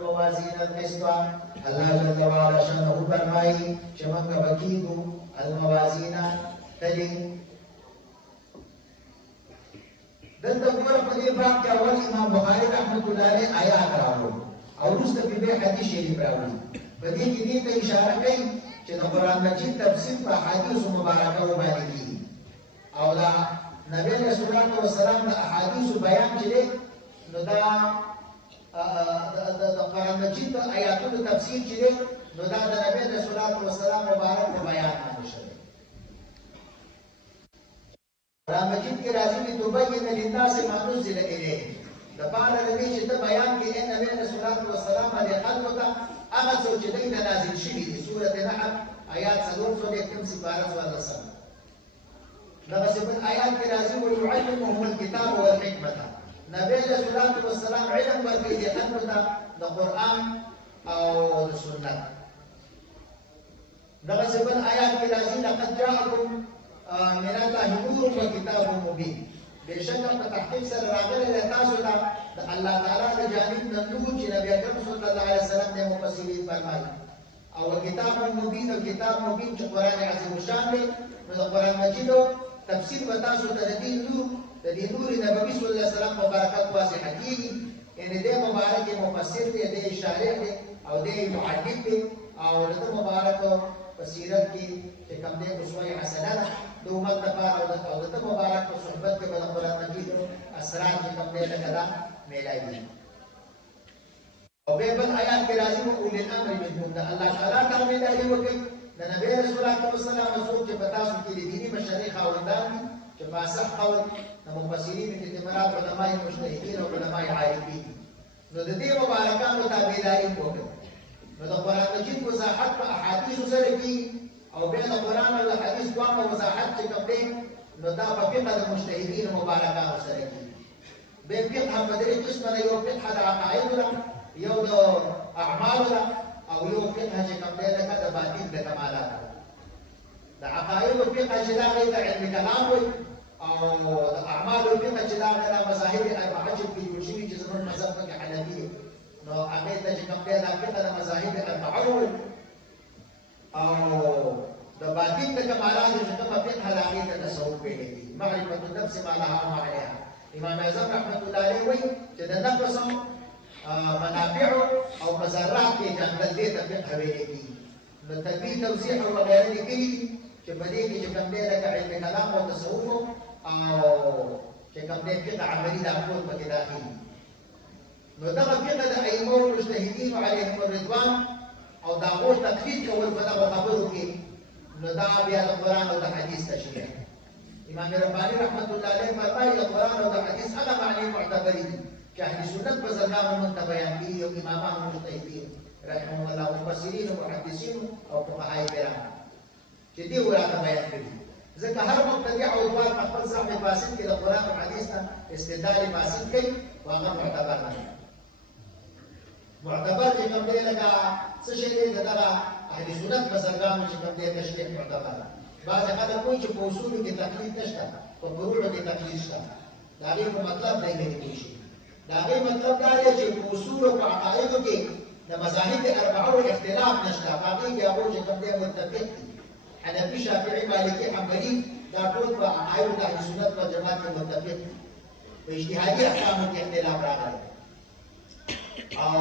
الموازين القسط الله جل وعلا شانه فرمایي چې موږ بکیږو الموازین تلي دلته ګوره په دې باب کې اول امام بخاري رحمۃ اللہ علیہ آیات راوړو او وروسته به حدیث شریف راوړي په دې کې دې ته اشاره کوي چې د قرآن مجید تفسیر په احادیث مبارکه باندې کیږي او دا نبی رسول الله والسلام د احادیث بیان چې نو دا د قرآن مجید د آیاتونو تفسیر چې نو دا د نبی رسول الله والسلام مبارک بیان باندې شوی قرآن مجید کې راځي چې تبین للناس ما نزل الیهم د پاره د دې چې د بیان کې نبی رسول الله والسلام باندې خلکو ته هغه څه چې دوی ته نازل شوي دي سورۃ نحل آیات 401 سپاره 14 دغه په آیات کې راځي ويعلمهم الكتاب والحکمة نبی رسول الله والسلام علم ورکړي دي خلکو ته د قرآن او د سنت دغه په آیات کې راځي لقد جاءكم من الله نور وكتاب مبين بشک په تحقیق سره راغلی د تاسو ته د الله تعالی د جانب نه نور چې نبی اکرم صلی الله علیه وسلم د مفسرین فرمایي او کتاب مبین او کتاب مبین چې قران عظیم شان دی نو د قران مجید تفسیر په تاسو ته د دې نور نبوي صلی الله علیه وسلم مبارکات واضحه کیږي ان دې مبارک مفسر دی د اشاره دی او د محدث دی او د مبارک په سیرت کې چې کوم دې اسوه حسنه ده د امت لپاره او د مبارک په صحبت کې بل قرآن مجید اسرار چې کوم دې لګا میلایي او به بل آیات کې راځي او اولي الامر منهم ده الله تعالی ته میلایي وکړي د نبی رسول الله صلی الله علیه وسلم چې په تاسو کې د دینی مشرع خاوندان دي چې فاسح قول د مفسرین کې مراد علماء مجتهدین او علماء عارفین نو د دې مبارکانو تابعداري وکړي نو د قرآن مجید وضاحت په احادیث سره کې او بین قرآن او حدیث دواړه وضاحت چې کوم دی نو دا په فقه د مجتهدین مبارکانو سره کې به فقه په دې قسمه یو فقه د عقاید یو د اعمال او یو فقه چې کوم دی لکه د باطن د کمالات د عقاید فقه چې دا د علم کلام وي او د اعمال فقه چې دا د مذاهب اربعه چې په جوړ شوي چې زموږ مذهب کې حنفي نو هغه ته چې کوم دی د فقه د مذاهب اربعه او د باطن د کمالات چې کومه فقه هغه ته تصوف ویل دي معرفت النفس ما لها وما عليها امام اعظم رحمت الله علیه وایي چې د نفس منافع او مضرات کې جنبل دي ته فقه ویل دي نو تدبیر توضیح او وغیرہ لیکلي چې په دې کې چې کوم دی لکه علم کلام او تصوف او چې کوم دی فقه عملي دا ټول پکې داخلي نو دغه فقه د ائمه او مجتهدین علیهم الرضوان او دا غو تقلید کول په دغه خبرو کې نو دا بیا د قرآن او د حدیث تشریح امام رباني رحمت الله علیه فرمایي د قرآن او د حدیث هغه معنی معتبرې دي چې اهل سنت په زرګانو موږ ته بیان کړي او امامان مجتهدین رحمهم الله مفسرین او محدثین او فقهای کرام چې دې وراته بیان کړي ځکه هر مبتدع او دوار خپل صاحب فاسد کې د قرآن او حدیث نه استدلال فاسد کوي او هغه معتبر نه معتبر چې کوم دی لکه څه شی دی دغه اهل سنت په زرګانو چې کوم دی تشریح معتبر بعض خلک کوي چې په اصول کې تقلید نشته په فروع کې تقلید شته دا غي مطلب دی نه کیږي دا غي مطلب دا دی چې په اصول او عقاید کې د مذاهب اربعه اختلاف نشته هغه کې هغه چې کوم دی متفق دي حنفي شافعي مالکي حنبلي دا ټول په عقاید د اهل سنت او جماعت کې متفق په اجتهادي احکامو کې اختلاف راغلی او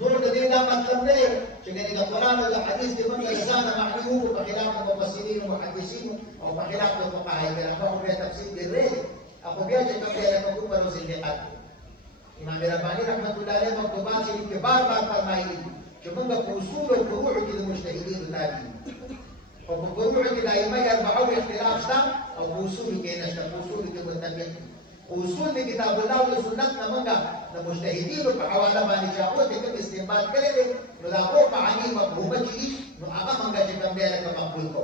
نور د دې دا مطلب نه دی چې د قرآن او د حدیث د موږ ځان معنی وو په خلاف د مفسرین او محدثین او په خلاف د فقهای کرامو او په تفسیر دی او بیا چې کوم دی لکه کوم پروز لیکات امام رباني رحمت الله علیه مکتوبات کې بار فرمایي چې موږ په اصول او فروع کې د مجتهدین تابع او په فروع کې د ائمه اربعه اختلاف شته او په اصول کې نشته په اصول کې متفق اصول د کتاب الله او سنت نه موږ د مجتهدینو په حواله باندې چې هغه ته کوم استنباط کړی دی نو دا هغه معانی مفهومه دي نو هغه موږ چې کوم دی لکه مقبول کو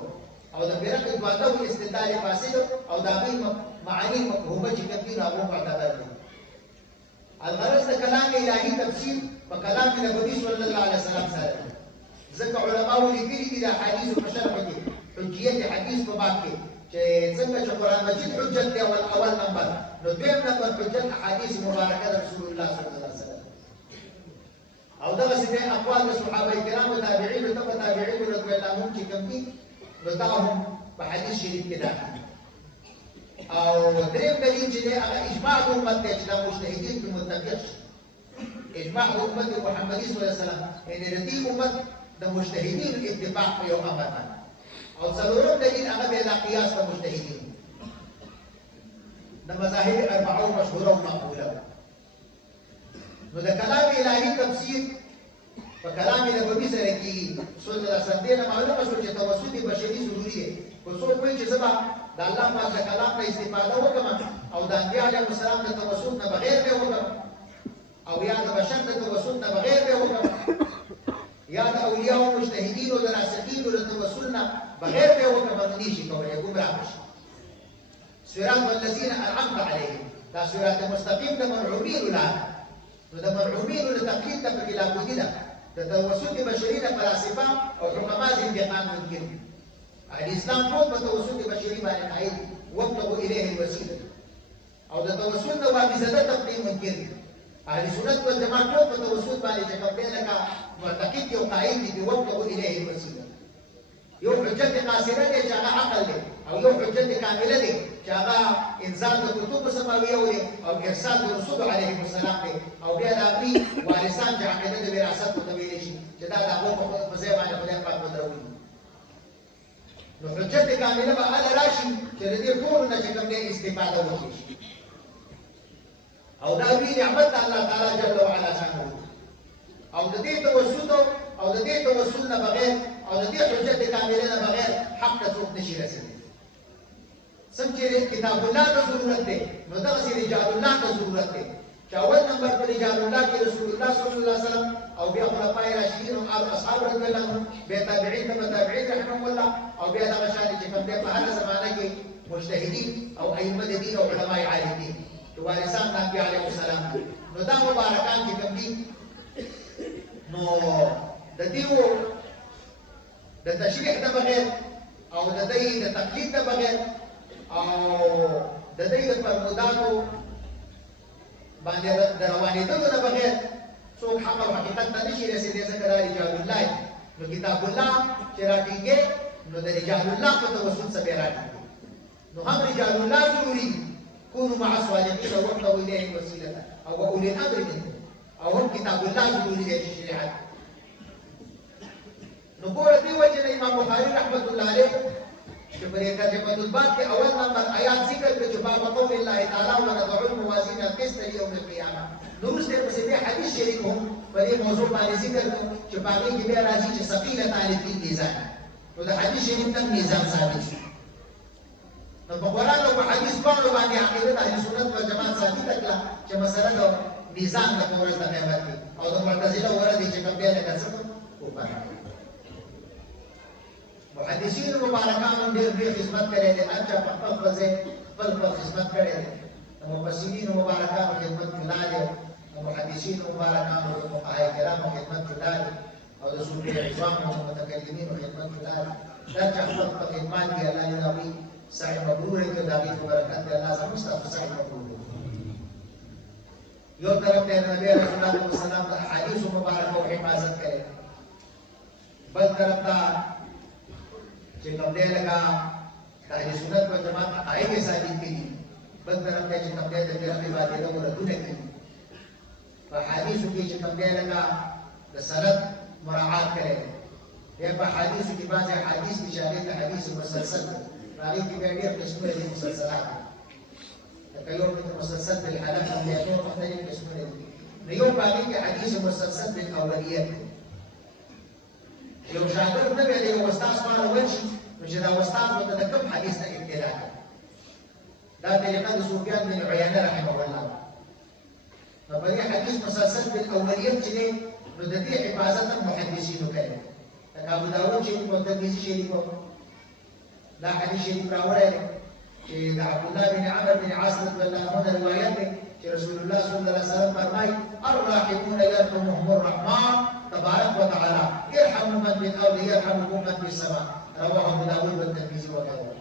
او د فرق دواړو استدلال فاسد او دا غي معانی مفهومه چې کوم دی هغه معتبر دي الغرض د کلام الهي تفسیر په کلام نبوي صلی الله علیه وسلم سره ځکه علماء لیکلي دي د حدیث په شرح کې حجیت حدیث په باب کې چې څنګه چې قرآن مجید حجت دی اول نمبر نو دویم نمبر حجت احادیث مبارکه رسول الله صلی الله علیه وسلم او دغه سي اقوال الصحابه کرام او تابعین او تابعین رضی الله عنهم چې کوم دي نو په حدیث شریف کې ده. او دریم دلیل چې هغه اجماع د امت دی چې دا مجتهدین په متفق شي. اجماع د امت محمدي صلی الله علیه وسلم یعنی د دې امت د مجتهدین اتفاق په یو امر باندې. او څلورم دلیل هغه د قیاس د مجتهدین د مذاهب اربعه مشهوره او مقبوله. نو د کلام الهي تفسیر په کلام نبوي سره کېږي. صلی الله علیه وسلم دې معلومه شو چې توسط بشري ضروري دی. خو څوک وایي چې زه به د الله پاک د کلام نه استفاده وکړم او د انبیاء علیهم السلام د توسط نه بغیر به وکړم، او یا د بشر د توسط نه بغیر به وکړم، یا د اولیاء او مجتهدین او د راسخین د توسط نه بغیر به وکړم، نو نشي کولی، ګمراه شي. صراط والذین انعمت علیهم دا صراط مستقیم د منعومین لاره. نو د منعومین د تقلید ته پکې لابودي ده. د توسط بشري نه فلاسفه او حکما انتقام ممکن دي. الاسلام ټول په توسط بشري باندې قایل دي. وابتغوا الیه الوسیله. او د توسط نه واجزه تقدیم ممکن دي. اهل سنت والجماعت ټول په توسط باندې چې کوم دی لکه معتقد یو قایل دي وابتغوا الیه الوسیله. یو حجت قاصره دی چې هغه عقل دی، او یو حجت کامله دی چې هغه انزال د کتب سماویه دی او ارسال د رسول علیهم السلام دی، او بیا د هغوی وارثان چې عقیده د وراثت ورته ویلی شي چې دا د هغو په ځای باندې خدای پاک ودروي. نو حجت کامله به هله راشي چې د دې ټولو نه چې کوم دی استفاده وکړي شي. او دا وی نعمت الله تعالی جل وعلا شانه. او د دې توسط او د دې توسط نه بغیر او د دې حجت کامله نه بغیر حق ته څوک نشي رسېدلی. څنګه چې کتاب الله ته ضرورت دی، نو دغسې رجال الله ته ضرورت دی چې اول نمبر په رجال الله کې رسول الله صلی الله علیه وسلم او بیا خلفای راشدین او اصحاب رضی الله عنهم، بیا تابعین تبع تابعین رحمهم الله، او بیا دغه شان چې کوم دی په هره زمانه کې مجتهدین او ائمه د دین او علماء عارفین چې وارثان د انبیاء علیهم السلام. نو دا مبارکان چې کوم دي نو د دیو د تشریح نه بغیر او د دې د تقلید نه بغیر او د دې د فرمودانو باندې د روانېدلو نه بغیر څوک حق او حقیقت ته نشي رسېدلی. ځکه دا رجال الله نو کتاب الله چې راټینګې نو د رجال الله په توسط سره راټینګې. نو هم رجال الله ضروري دي. كونوا مع الصادقين وابتغوا اليه الوسيله او اولي الامر منكم، او هم کتاب الله ضروري دی چې شریعت. نو ګوره دې وجه نه امام بخاري رحمت الله علیه چې په ترجمه الباب کې اول نمبر آیات ذکر کړ چې باب قول الله تعالی ونضع الموازین القسط لیوم القیامه. نو وروسته پسې بیا حدیث شریف هم په دې موضوع باندې ذکر کړ چې په هغې کې بیا راځي چې ثقیله طالب میزان. نو د حدیث شریف ته میزان ثابت شو. نو په قرآن او په حدیث دواړو باندې عقیده د اهل سنت والجماعت ثابته کړه چې مسله د میزان د ورځ د قیامت کې او د معتزله ورځ چې کوم دی لکه څه وپاره. محدثین مبارکانو ډېر خدمت کړی دی، هر چا په خپل ځای خپل خدمت کړی دی. د مفسرینو مبارکانو خدمت کې لا دی، د محدثینو مبارکانو د فقهاء کرامو خدمت کې لا دی، او د صوفي عظامو او متکلمینو خدمت کې لا دی. دا چې خپل خدمات کې الله دې هغوی سعی مبرور کړي، د هغوی په برکت دې الله زموږ ستاسو سعی مبرور کړي. یو طرف ته نبی رسول الله صلی الله علیه وسلم د احادیثو مبارکو حفاظت کړی، بل طرف ته چې کوم دی لکه د اهل سنت والجماعت عقاید یې ثابت کړي، بل طرف ته چې کوم دی د فرقې باطله ردونه کړي. په احادیثو کې چې کوم دی لکه د سند مراعات کړی دی. بیا په احادیثو کې بعضې احادیث دي چې هغې ته حدیث مسلسل دی، په هغې کې بیا ډېر قسمونه دي مسلسلات دي. لکه یو مسلسل بالحلف هم بیا نور مختلف قسمونه دي. نو یو په هغې کې حدیث مسلسل بالاولیت دی. یو شاګرد نه ویل یو استاد سپاره ورشي نو چې دا استاد ورته د کوم حدیث نه ابتدا کوي. دا طریقه د سفیان بن عیینه رحمه الله. نو په دې حدیث مسلسل بالاولیت چې دی نو د دې حفاظت هم محدثینو کړی. لکه ابو داود شریف او ترمذي شریف دا حدیث شریف راوړی دی چې د عبدالله بن عمر بن عاص رضی الله عنه روایت دی چې رسول الله صلی الله علیه وسلم فرمایي الراحمون یرحمهم الرحمن تبارك وتعالى يرحم من في الارض يرحمكم من في السماء رواه ابو داود والترمذي وغيره.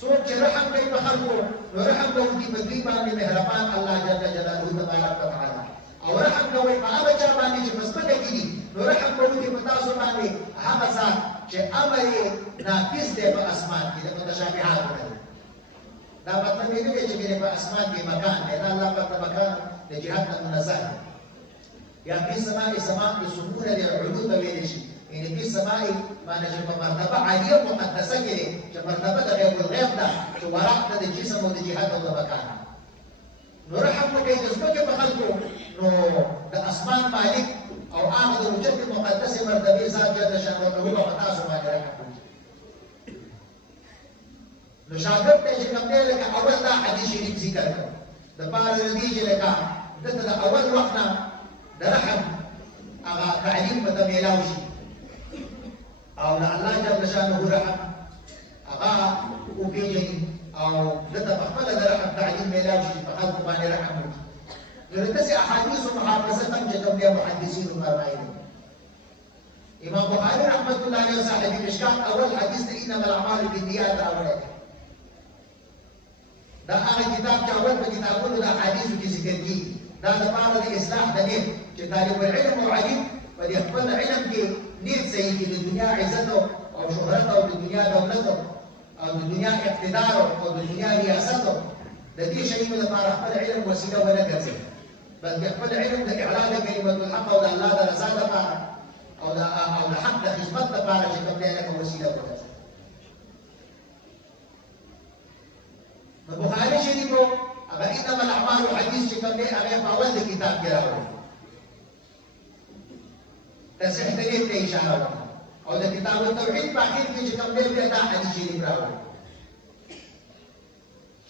څوک چې رحم کوي په خلکو نو رحم به وکړي په دوی باندې مهربان الله جل جلاله تبارک وتعالى. او او رحم کوي په هغه چا باندې چې مثبته کیږي نو رحم کوي په تاسو باندې هغه ځان چې امر یې ناقص دی په اسمان کې د متشابهات نه دا مطلب یې نه دی چې په اسمان کې مکان دی دا الله په مکان د جهاد نه منزه یا په سماء سماء د سکون د علو ته ویل شي ان په سماء معنی چې په مرتبه عالیه مقدسه کې چې مرتبه د غیب الغیب ده چې وراء د جسم او د جهاد او د مکان نو رحم کوي د ځمکې په خلکو نو د اسمان مالک او هغه د وجود مقدس مرتبه ذات جل شانه او په تاسو باندې رحم کوي نو شاګرد ته چې کوم دی لکه اول دا حدیث شریف ذکر کړ د پاره د دې چې لکه دته د اول وخت نه د رحم هغه تعلیم په تمیلاو شي او د الله جل شانه رحم هغه او پیژني او دته په خپل د رحم تعلیم میلاو شي په خلکو باندې رحم وکړي نو داسې احادیث او محافظه هم چې کوم دی محدثین فرمایي امام بخاری رحمت الله علیه صاحب مشکات اول حدیث ته انما الاعمال بالنیات راوړی دا هغه کتاب چې اول په کتابونو د احادیثو کې ذکر کیږي دا د پاره د اصلاح د نیت چې طالب العلم او علم په خپل علم کې نیت صحیح کړي د دنیا عزت او شهرت او د دنیا دولت او د دنیا اقتدار او د دنیا ریاست د دې شیانو لپاره خپل علم وسیله ونه ګرځي بلکې خپل علم د اعلان کلمت الحق او د الله د رضا لپاره او د حق د خدمت لپاره چې کوم دی لکه وسیله وګرځي نو بخاري شریف هغه انما الاعمال حدیث چې کوم دی هغه په اول د کتاب کې راوړي تصحیح دلیل ته اشاره وکړه او د کتاب التوحید په اخر کې چې کوم دی بیا دا حدیث شریف راوړي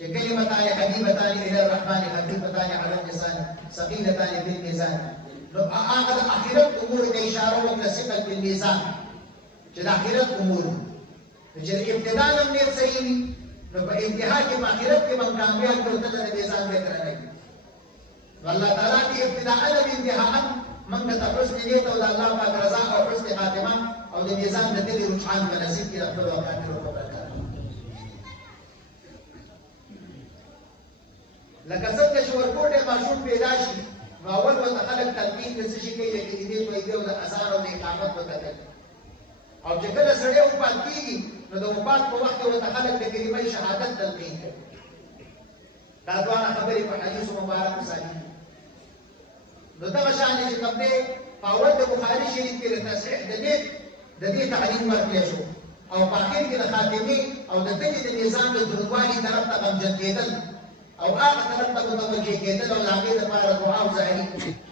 چې کلمتان حبیبتان الى الرحمن خفیفتان علی اللسان ثقیلتان فی الميزان نو هغه د اخرت امور ته اشاره وکړه ثقل فی الميزان چې د اخرت امور چې ابتدا هم نه صحیح وي نو په انتها کې په اخرت کې هم کامیاب ګرځول د میزان به ترنه والله تعالی دې ابتداء او انتها من ته حسن نیت او د الله پاک رضا او حسن خاتمه او د میزان د دې رجحان په نصیب کې خپل وقایع وکړه لکه څنګه چې ورکوټه ماشوم پیدا شي نو اول وخت خلک تلقین د څه شي کوي چې دې په دې او د اذان او د اقامت په تکل او چې کله سړی وفات کیږي نو د وفات په وخت کې وخت خلک د کلمې شهادت تلقین کوي دا دوه خبرې په حدیث مبارک صحیح نو دا شان چې کوم دی په اول د بخاری شریف کې د تصحیح د دې تعلیم ورکړل شو او په اخر کې د خاتمه او د دې د میزان د دروازې طرف ته غمجن کېدل او هغه طرف ته متوجه کېدل او هغه لپاره دعا او زهري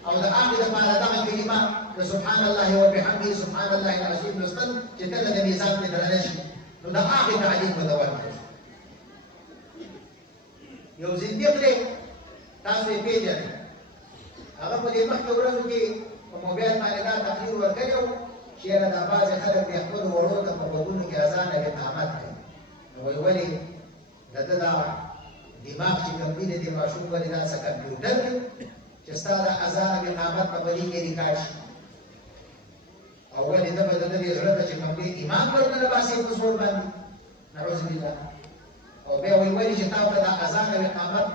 او د هغه لپاره دغه کلمه سبحان الله وبحمده سبحان الله العظیم لوستل چې کله د میزان په درنه شي نو د هغه تعلیم په دوام کې یو زنديق له تاسو یې پیژنئ هغه په دې مخکې ورځو کې په موبایل باندې دا تقریر ورکړو چې دا بعضې خلک د خپل وړو ته په غوږونو کې اذان او اقامت کوي نو وایي ولې دته دا دماغ چې کوم دی د ماشوم باندې دا څه کمپیوټر دی چې ستا د اذان او اقامت په بلې کې ریکارډ شي او ولې د بدل دی زړه ته چې کوم دی ایمان ورته باسي په زور باندې نعوذ بالله او بیا وایي ولې چې تاسو د اذان او اقامت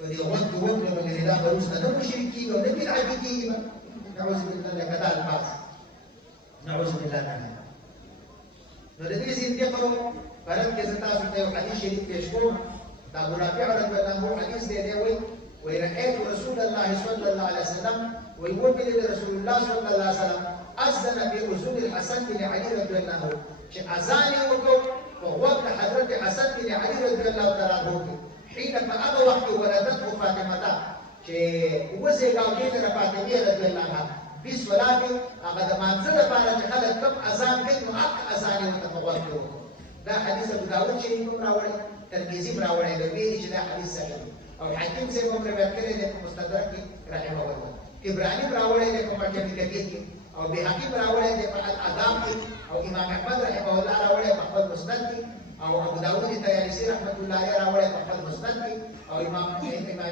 فدي غد وقت من الإله بروسنا ده مشركين وده بالعبيدين نعوذ بالله لك ده البعض نعوذ بالله منه فده زندقه فرد كذا تاسو حديث شريف يشكو ده منافع رضي الله عنه حديث ده وي ورأيت رسول الله صلى الله عليه وسلم ويقول رسول الله صلى الله عليه وسلم أذن بأذن الحسن بن علي رضي الله عنه أذاني وقو فوقت حضرت حسن بن علي رضي الله تعالى عنه حين فأغا وقت ولدته فاطمة چې وزيګاو کې د فاطمه رضی الله عنها بس ولادي هغه د منځله لپاره چې خلک کوم اذان کوي نو حق اذان یې متفاوت کړو دا حدیث ابو داود شریف هم راوړی ترمذی هم راوړی دی ویلي چې دا حدیث صحیح او حکیم سے هم روایت کړی دی مستدرک کې رحمه الله ابراهیم راوړی دی په معجم کبیر کې او بهقی راوړی دی په الاداب کې او امام احمد رحمه الله راوړی په خپل مسند کې او ابو داود طیالسی رحمت الله علیه راوړی په خپل مسند کې او امام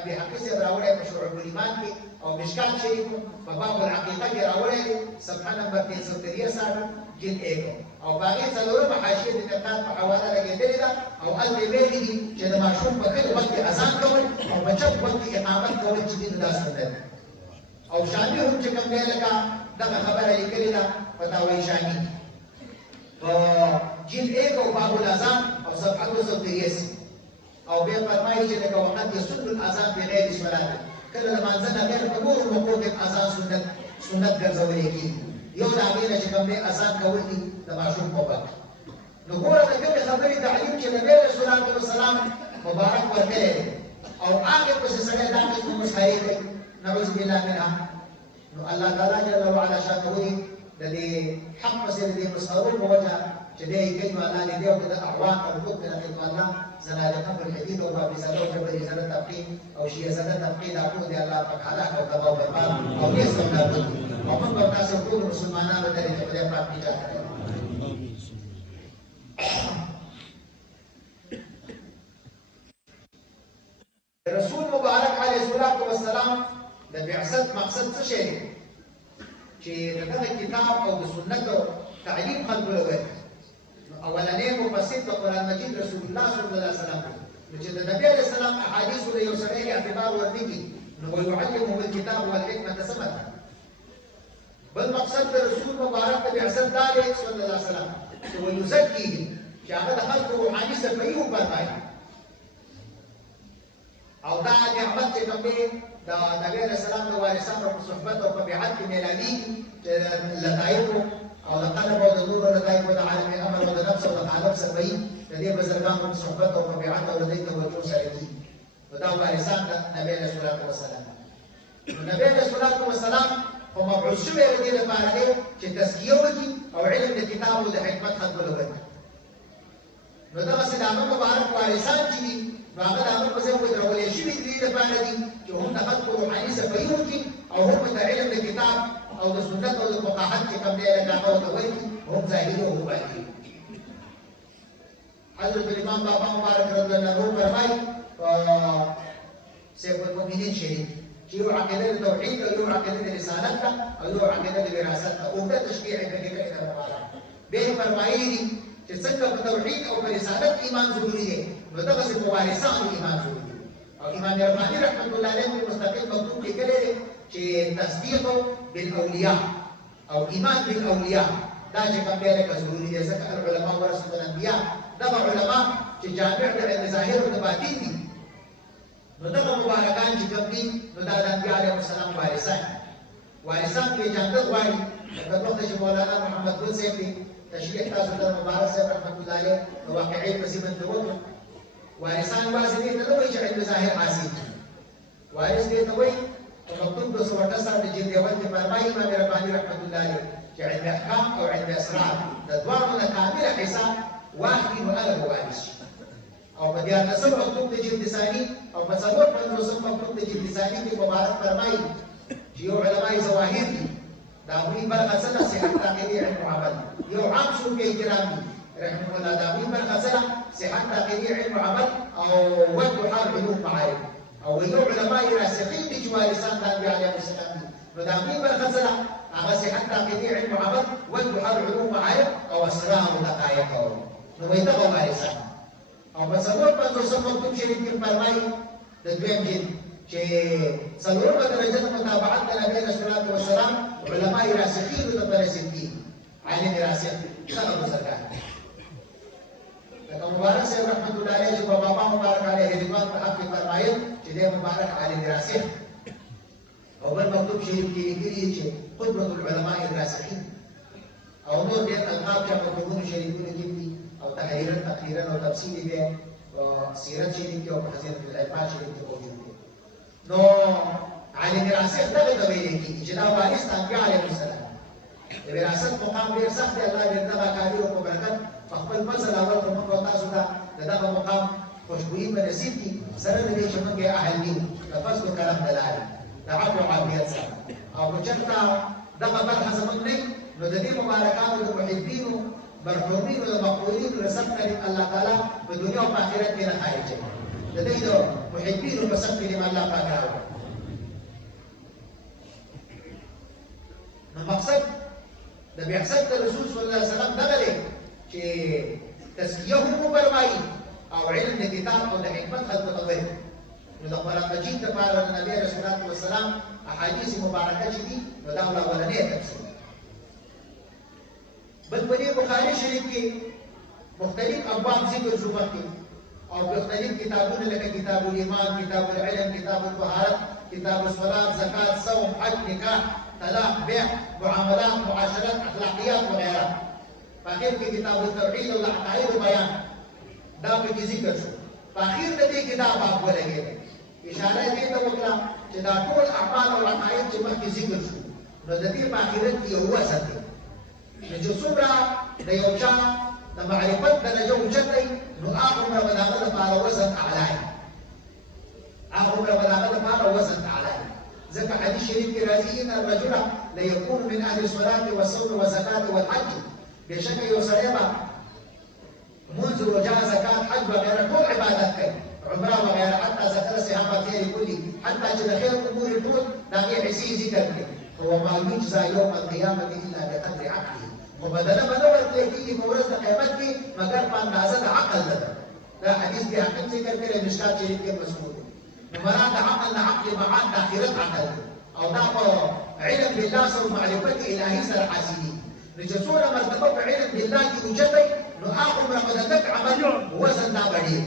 بهقی سے راوړی په شعب الایمان کې او مشکات شریف په باب العقیقه کې راوړی صفحه نمبر 363 جلد 1 او باقي څلورمه حاشیه د تقاط په حواله لګیدلې ده او ال دې ویلي دي چې د ماشوم په کله وخت اذان کول او په چپ وخت اقامت کول چې دین دا سنت او شامي هم چې کوم دی لکه دغه خبره لیکلې ده فتاوی شامي جلد 1 او باب الاذان او صفحه 283 او بیا فرمایي چې لکه وقت يسن الاذان بغیر صلاه کله د مانځنه غیر په نور موقوف اذان سنت ګرځول کېږي یو د هغې نه چې کوم دی اذان کول دي د ماشوم په وخت نو ګوره د کومې خبرې تعلیم چې نبی علیه الصلاة والسلام مبارک ورکړی دی او هغې پسې سړی دا قسم مسخرې کوي نعوذ بالله منها نو الله تعالی جل وعلا شاته وایي د دې حق پسې د دې مسخرو په وجه چې دی یې کوي نو الله دې او د اعوان او حقوق د خدمت الله زنادقه په الحديث او باب زده او جبري زده تبقي او شيعه زده تبقي دا ټول دی الله پاک هلاک او تباہ او برباد او دې څنګه او موږ په تاسو ټول مسلمانانو ته دې خدای پاک نجات کړي رسول مبارک علیه الصلاة والسلام د بعثت مقصد څه شی دی چې دغه کتاب او د سنت تعلیم خلکو له وایي اولنې مفسر د قرآن مجید رسول الله صلی الله علیه وسلم چې د نبی علیه السلام احادیث له یو سړی اعتبار ورنکړي نو ويعلمه الكتاب والحکمة ثمت بل مقصد د رسول مبارک د بعثت دا دی صلی الله علیه وسلم چې ويزکیهم چې هغه د خلکو روحاني صفایي وبرمایي او دا نعمت چې کوم دی د نبی علیه السلام د وارثانو په صحبت او په بیعت کې میلاویږي چې لطایفو او د قلب او د نور لطایفو د عالم امر او د نفس او د عالم صفایي د دې بزرګانو په صحبت او په بیعت او د دې توجه سره کېږي نو دا وارثان د نبی علیه الصلاة والسلام نو نبی علیه الصلاة والسلام خو مبعوث شوی د دې لپاره دی چې تزکیه وکړي او علم د کتاب او د حکمت خلکو له ورکړي نو دغسې د هغه مبارک وارثان چې دي نو هغه د هغه په ځای ودرولې شوي د دې لپاره دي چې هم د خلکو روحاني صفایي وکړي او هم د علم د کتاب او د سنت او د فقاهت چې کوم دی لکه هغه ورته ورکړي هم ظاهري او هم باطني حضرت الامام بابا مبارک رضی الله عنه فرمایي سیف المؤمنین شریف چې یو عقیده د توحید او یو عقیده د رسالت ده او یو عقیده د وراثت ده اوږده تشریح یې کوي د مبارک بیا یې فرمایي دي چې څنګه په توحید او په رسالت ایمان ضروري دی نو دغسې په وارثانو ایمان ضروري دی او امام رباني رحمت الله علیه په مستقل مکتوب لیکلی دی چې تصدیق بالاولیاء او ایمان بالاولیاء دا چې کوم دی لکه ضروري دی ځکه العلماء ورثة الانبیاء دغه علما چې جامع د علم ظاهر او د باطن دي نو دغه مبارکان چې کوم دي نو دا د انبیاء علیهم السلام وارثان پېژندل غواړي لکه دلته چې مولانا محمد ګل صاحب دی تشریح تاسو ته مبارک صاحب رحمت الله علیه نو واقعي پسې باندې وکړو وارثان واسي دې ته وایي چې علم ظاهر حاصل وارث دې ته وایي په مکتوب 218 د جلد اول کې فرمایي امام رباني رحمت الله علیه چې علم احکام او علم اسرار د دواړو نه کامله حساب واحد وألف وارث او په دې تاسو مکتوب د جلد ثاني او په څلور پنځوسم مکتوب د جلد ثاني کې مبارک فرمایي چې یو علماء ظواهر دي دا وی برخه څه ده صحت عقیدي علم عمل یو عام صوفي کرام دي رحمه الله دا وی برخه څه ده صحت عقیدي علم عمل او وجه حال علوم معارف او یو علماء راسخين دي چې وارثان د انبیاء علیهم السلام دي نو دا وی برخه څه ده هغه صحت عقیدي علم عمل وجه حال علوم معارف او اسرار دقایق نو وایي دا وارثان او په څلور پنځوسم مکتوب شریف کې فرمایي د دویم جلد چې څلورمه درجه د متابعت د نبي علیه الصلاة والسلام علماء راسخین ته برسېږي دي عالم راسخ څنګه بزرګان لکه مبارک صاحب رحمت الله علیه چې بابا مبارک علیه رضوان په حق کې فرمایل چې د مبارک عالم راسخ او بل مکتوب شریف کې لیکلي چې قدوة العلماء الراسخین او نور ډېر القاب چې مکتوبونو شریفونو کې دي او تقریرا او تفصیلي بیا سیرت شریف کې او حضرت العلماء شریف کې موجود دي نو عالم راسخ دغه ته ویل کېږي چې دا وارث د انبیاء علیهم السلام د وراثت مقام ډېر سخت دی الله دې دغه کاریو په برکت په خپل فضل اول ته موږ تاسو ته د دغه مقام خوشبويي په نصیب کړي سره د دې چې موږ یې اهل یو د فضل و کرم د لارې د عفو او عافیت سره او که چېرته دغه برخه زموږ نه نو د دې مبارکانو د محبینو مرحومینو د مقبولینو رزق لري الله تعالی په دنیا او آخرت کې نه خارجوي د دې د محبینو په سم کې الله پاک راوړي نو مقصد د بعثت رسول صلی الله علیه وسلم دغه دی چې تزکیه هم فرمایي او علم د کتاب او د حکمت خلکو ته ورکړي نو د قرآن مجید دپاره د نبي علیه الصلاة والسلام احادیث مبارکه چې دي نو دا اولنۍ تفسیر. بل په دې بخاري شریف کې مختلف ابواب ذکر شو مخکې او مختلف کتابونه لکه کتاب الایمان، کتاب العلم، کتاب الطهارت، کتاب الصلاه، زکات، صوم، حج، نکاح، طلاق، بيع، معاملات، معاشرات، اخلاقيات وغيرها. فاخر کې کتاب التوحید او العقائد بیان دا په کې ذکر شو. فاخر د دې کتاب باب ولګي اشاره دې ته وکړه چې دا ټول اعمال او عقاید چې مخکې ذکر شو نو د دې په اخرت کې یو وسط دی چې څومره د یو چا د معرفت درجه اوچتې نو هغه به دغه لپاره وزن اعلی هغه به دغه لپاره وزن اعلی. ځکه حدیث شریف کې راځي ان الرجل ليكون من اهل الصلاه والصوم والزكاه والحج. بشکه یو سړی به منذ رجاء زکات حج وغیره ټول عبادت کوي عمره وغیره حتى ذكر صحابه خير كله حتى چې د خیر امور ټول د هغې حصې ذکر کړي. هو ما يجزى يوم القيامه الا بقدر عقله. مبادله به نه ورکړل کېږي په ورځ د قیامت کې مګر په اندازه د عقل ده. دا حدیث بیا حکم ذکر کړی مشکات شریف کې مذکور دی. نو مراد د عقل نه عقل معاد د آخرت عقل دی او دا په علم بالله سره معرفت الهي سره حاصلي. نو چې څومره مرتبه په علم بالله کې اوچتې نو هغومره به د لږ عمل وزن دا بډېږي.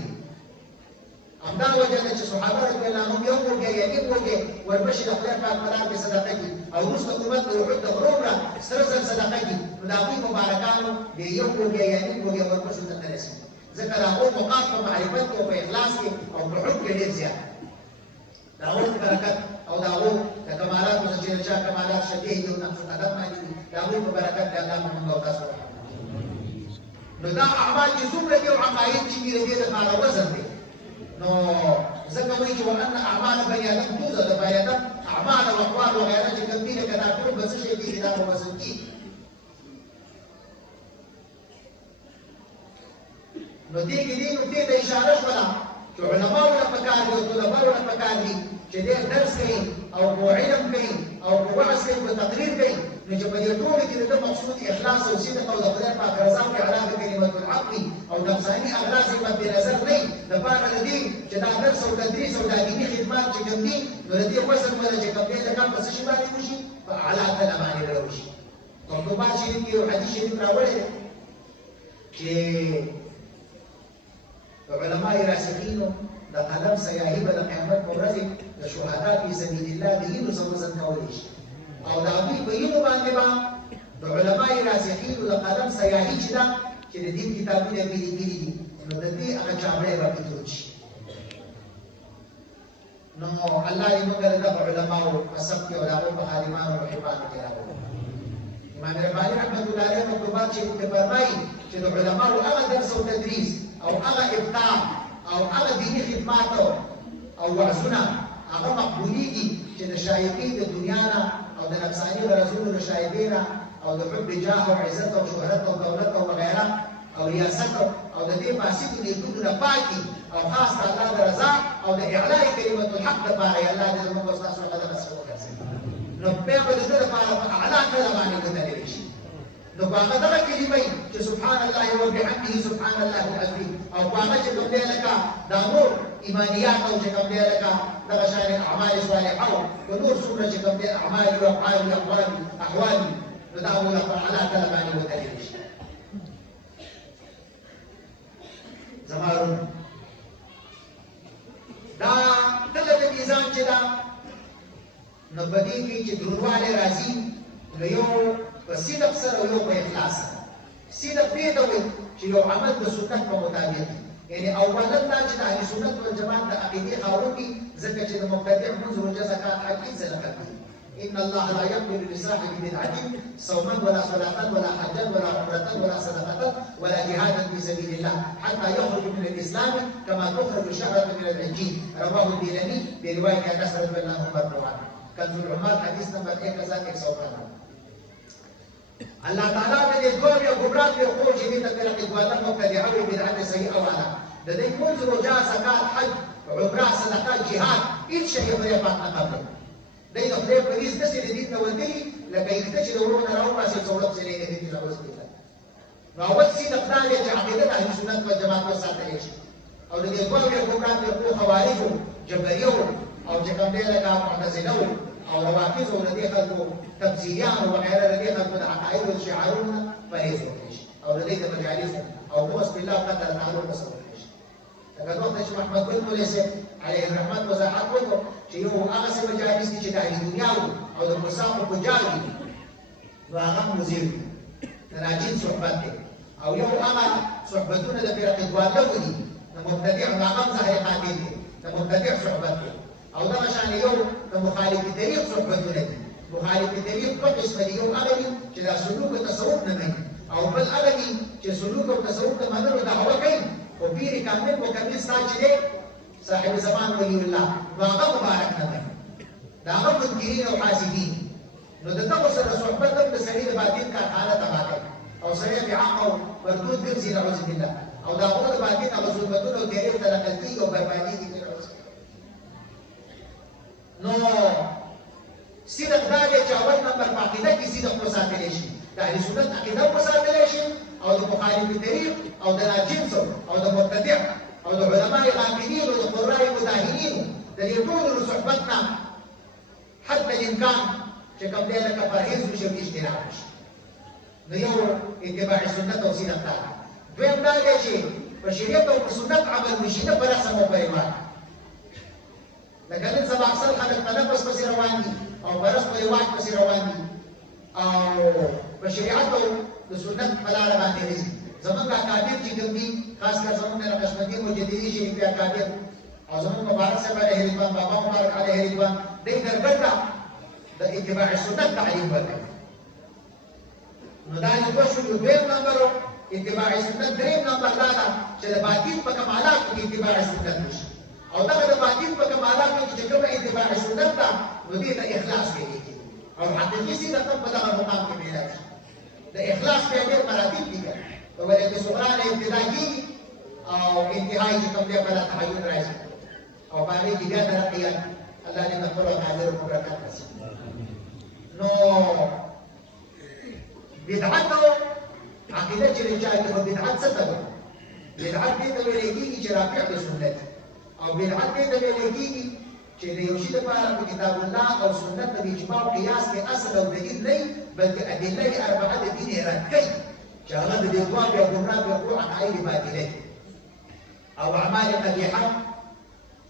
همدا وجه ده چې صحابه رضی الله عنهم یو وږی یا نیم وږی ورپسې د خدای پاک په لار کې صدقه کړي او وروسته امت د احد د غرومره سره زر صدقه کړي نو د هغوی مبارکانو د یو وږی یا نیم وږی ورپسې ته نه رسېږي. ځکه د هغو مقام په معرفت کې او په اخلاص کې او په حب کې ډېر زیات د هغو برکت او د هغو د کمالاتو نه چې د چا کمالات شبیه دي او نقص قدم باندې دي د هغوی په برکت د الله محمد او تاسو نو دا اعمال چې څومره دي او عقاید چې دي د دې لپاره وزن دی. نو ځکه وایي چې وان اعمال بني ادم توزه د بني ادم اعمال او اقوال وغیره چې کوم دي لکه دا ټول به څه شي کېږي دا به وزن کېږي. نو دې کې دې نقطې ته اشاره شوله چې علماو له پکار دي او طلباو له پکار دي چې دې درس کوي او په علم کوي او په وعظ کوي په تقریر کوي نو چې په دې ټولو کې د ده مقصود اخلاص او صدق او د خدای پاک رضا په اعلی د کلمت الحق او نفساني اغراض یې مد نظر نه وي دپاره د دې چې دا درس او تدریس او دا دیني خدمات چې کوم دي نو د دې وزن باندې چې کوم دی د کار په څه شي باندې وشي په اعلی تله باندې به وشي. مکتوبات شریف کې یو حدیث شریف راوړی دی چې علماء راسخینو د قلم سیاهي به د قیامت په ورځ د شهدا فی سبیل الله د هیلو سره وزن کولی شي او د هغوی په هیلو باندې به د علماء راسخینو د قلم سیاهي چې ده چې د دین کتابونه یې لیکلي دي نو د دې هغه چابړی به پرې دود شي. نو الله دې موږ د دغه علماو په صف کې او د هغوی په خادمانو او حفاظت کې راولي. امام رباني رحمت الله علیه مکتوبات چې فرمایي چې د علماو هغه درس او تدریس او هغه ابداع او هغه دیني خدمات او وعظونه هغه مقبولېږي چې د شایقین د دنیا نه او د نفساني غرضونو د شایقین او د حب جاه او عزت او شهرت او دولت او وغیره او ریاست او د دې فاسدو نیتونو نه پاکي او خاص د الله د رضا او د اعلاء کلمت الحق دپاره یې الله دې زموږ او ستاسو هغه دغسې وګرځوي نو بیا به د ده دپاره په اعلی کله باندې ګټلی شي. نو په هغه دغه کلمې چې سبحان الله وبحمده سبحان الله العظیم او په هغه چې کوم دی لکه دا نور ایمانیات او چې کوم دی لکه دغه شان اعمال صالحه او نور څومره چې کوم دی اعمال او افعال او احوال نو دا هغو په اعلی کله باندې ودرېدلی شي. زما وروڼو دا کله د میزان چې ده نو په دې کې چې دروندوالی راځي نو یو په صدق سره او یو په اخلاص سره. صدق دې ته وایي چې یو عمل د سنت په مطابق یعنی اولا دا چې د اهل سنت والجماعت د عقیدې خاوند وي ځکه چې د مبتدع منځ روژه زکات حج هېڅ نه قبلوي. ان الله لا يقبل لصاحب بدعه صوما ولا صلاه ولا حجا ولا عمره ولا صدقه ولا جهادا في سبيل الله حتى يخرج من الاسلام كما تخرج الشعره من العجين. رواه الديلمي بروايه انس رضي الله عنه مرفوعا. کنز العمال حدیث نمبر 1115. الله تعالی د دې دوه یو ګمراه په خو چې دې ته فرق دواله مبتدعه او بدعت صحیح او اعلی د دې منځ روزه زکات حج عمره صدقه جهاد هیڅ شی په پات نه قبل دې د خپل پولیس د سې دې ته ودی لکه یخته چې د ورونه راو پاسې څوړب سره دې دې ته وځي نو اول سي د خدای چې عقیده د اهل سنت والجماعت په ساتل شي او د دې دوه یو ګمراه په خو خوارج جبريو او چې کوم دې لکه معتزله او روافض او د دې خلکو تفسیریان او وغیره د دې خلکو د عقاید او شعارونو پرهیز وکړي او د دې د مجالسو او بسم الله قدر تعلق تصور کړي. لکه وخت چې محمد بن مولوی صاحب علیه الرحمت وضاحت وکړو چې یو هغه څه مجالس دي چې د اهل دنیا او د مصاحب په جال دي نو هغه مزیر دي د راجین صحبت دی او یو هغه صحبتونه د فرقې دوالو دي د مبتدع او هغه زهرقات دي د مبتدع صحبت دی او دغه شان یو د مخالف طریق صحبتونه دي. مخالف طریق په قسم دي یو هغه دي چې د سلوک او تصوف نه مني او بل هغه دي چې سلوک او تصوف ته منلو دعوه کوي او پیر کامل مکمل ستا چې دی صاحب زمان ولی الله نو هغه مبارک نه مني دا هغه منکرین او حاسدین. نو د دغه سره صحبت هم د سړي د باطن کارخانه تباه کوي او سړی بې حقه او مردود ګرځي نعوذ بالله او د هغو د باطن هغه ظلمتونه او تیرې ورته نقل کېږي او بربادېږي. نو صدق دا دی چې اول نمبر په عقیده کې صدق وساتلی شي د اهل سنت عقیده وساتلی شي او د مخالف طریق او د ناجنسو او د مبتدع او د علماء غافلین او د قراء مداهنینو د دې ټولو صحبت نه حتی الامکان چې کوم دی لکه پرهیز وشي او اجتناب وشي. نو یو اتباع سنت او صدق دا دویم دا دی چې په شریعت او په سنت عمل وشي نه په رسم او په رواج. لکه نن سبا اکثر خلک په نفس پسې روان دي او په رسم او رواج پسې روان دي او په شریعت او د سنت په لاره باندې ځي. زمونږ اکابر چې کوم دي خاص کر زمونږ د نقشبندي مجددي شریفي اکابر او زمونږ مبارک صاحب علیه رضوان بابا مبارک علیه رضوان دوی درګرده د اتباع سنت تعلیم ورکوي. نو دا یو شو دویم نمبر اتباع سنت. دریم نمبر دا ده چې د باطن په کمالاتو کې اتباع سنت وشي او دغه د باطن په کمالاتو کې چې کومه اتباع سنت ده نو دې ته اخلاص ویل کېږي او حقیقي صدق هم په دغه مقام کې میلاد شي. د اخلاص په ډېر مراتب دي په ولایت صغرا نه ابتدا کېږي او انتهایی چې کوم دی په تعین راځي او په هغې کې بیا ترقیه الله دې د خپلو قادرو په برکت رسي. نو بدعت او عقیده چې رجال ته بدعت څه ته بدعت دې ته ویل کېږي چې رافع د سنت او بدعت دې ته ویل کېږي چې د یو شي لپاره په کتاب الله او سنت د اجماع او قیاس کې اصل او دلیل نه بلکې ادله اربعه د دین رد کوي چې هغه د اضطراب یا ګمراه یا وقوع عقاید باطله او اعمال قبیحه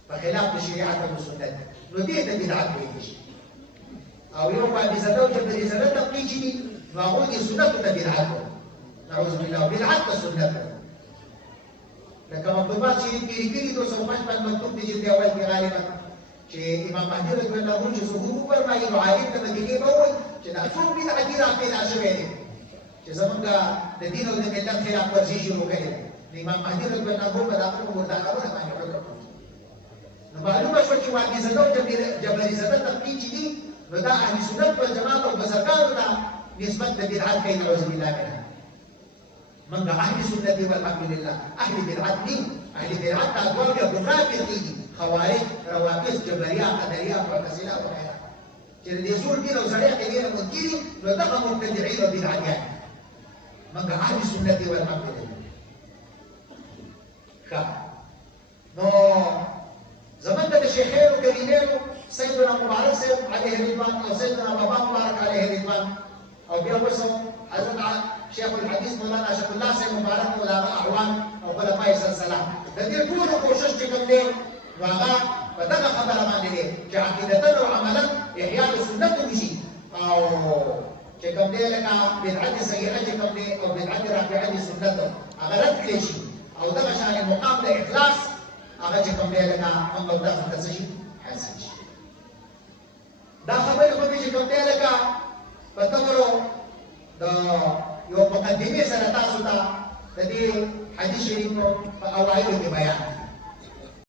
په خلاف د شریعت او سنت نو دې ته بدعت ویل شي. او یو باندې زده او جبري زده تقلید دي نو هغه دې سنت ته بدعت نعوذ بالله بدعت ته سنت لکه مکتوبات شریف کې لیکلي 205 باندې مکتوب دي چې اول کې غالبا چې امام مهدي رضی الله عنه چې ظهور فرمایي نو عالم ته مدینه به وایي چې دا څوک بدعت راپیدا شوی دی چې زمونږ د دین او د ملت خلاف ورزي شروع کړي د امام مهدي رضی الله عنه په داخله مردارونه باندې حکم نو معلومه شوه چې واقعي زده او جبري زده تقلید دي نو دا اهل سنت والجماعت او بزرګانو ته نسبت د بدعت کوي نعوذ بالله منها. من اهل سنت والحمد لله اهل بدعت دي اهل بدعت ادوار یا ګمراه فرقې خوارج روافض جبريه قدريه معتزله وغيرها چې د زور دین او شریعت غیر منکر نو دغه مبتدعين وبدعتيان. من اهل سنت والحمد لله ښه نو زمان د شیخین او کریمینو سیدنا مبارک صاحب علیه رضوان او سیدنا بابا مبارک علیه رضوان او بیا وسو حضرت شیخ الحدیث مولانا شیخ الله صاحب مبارک مولانا اعوان او خلفای سلسله د دې ټول کوشش چې کوم دی هغه په دغه خبره باندې دی چې عقیدتاً او عملاً احیاء سنت وشي او چې کوم دی لکه بدعت سیئه چې کوم دی او بدعت رافعه دي سنت هغه رد کړی شي او دغه شان مقام د اخلاص هغه چې کوم دی لکه موږ تاسو ته څه شي حاصل شي. دا خبرې خو دې چې کوم دی لکه په تمرو د یو مقدمې سره تاسو ته د دې حدیث شریف په اوایلو کې بیان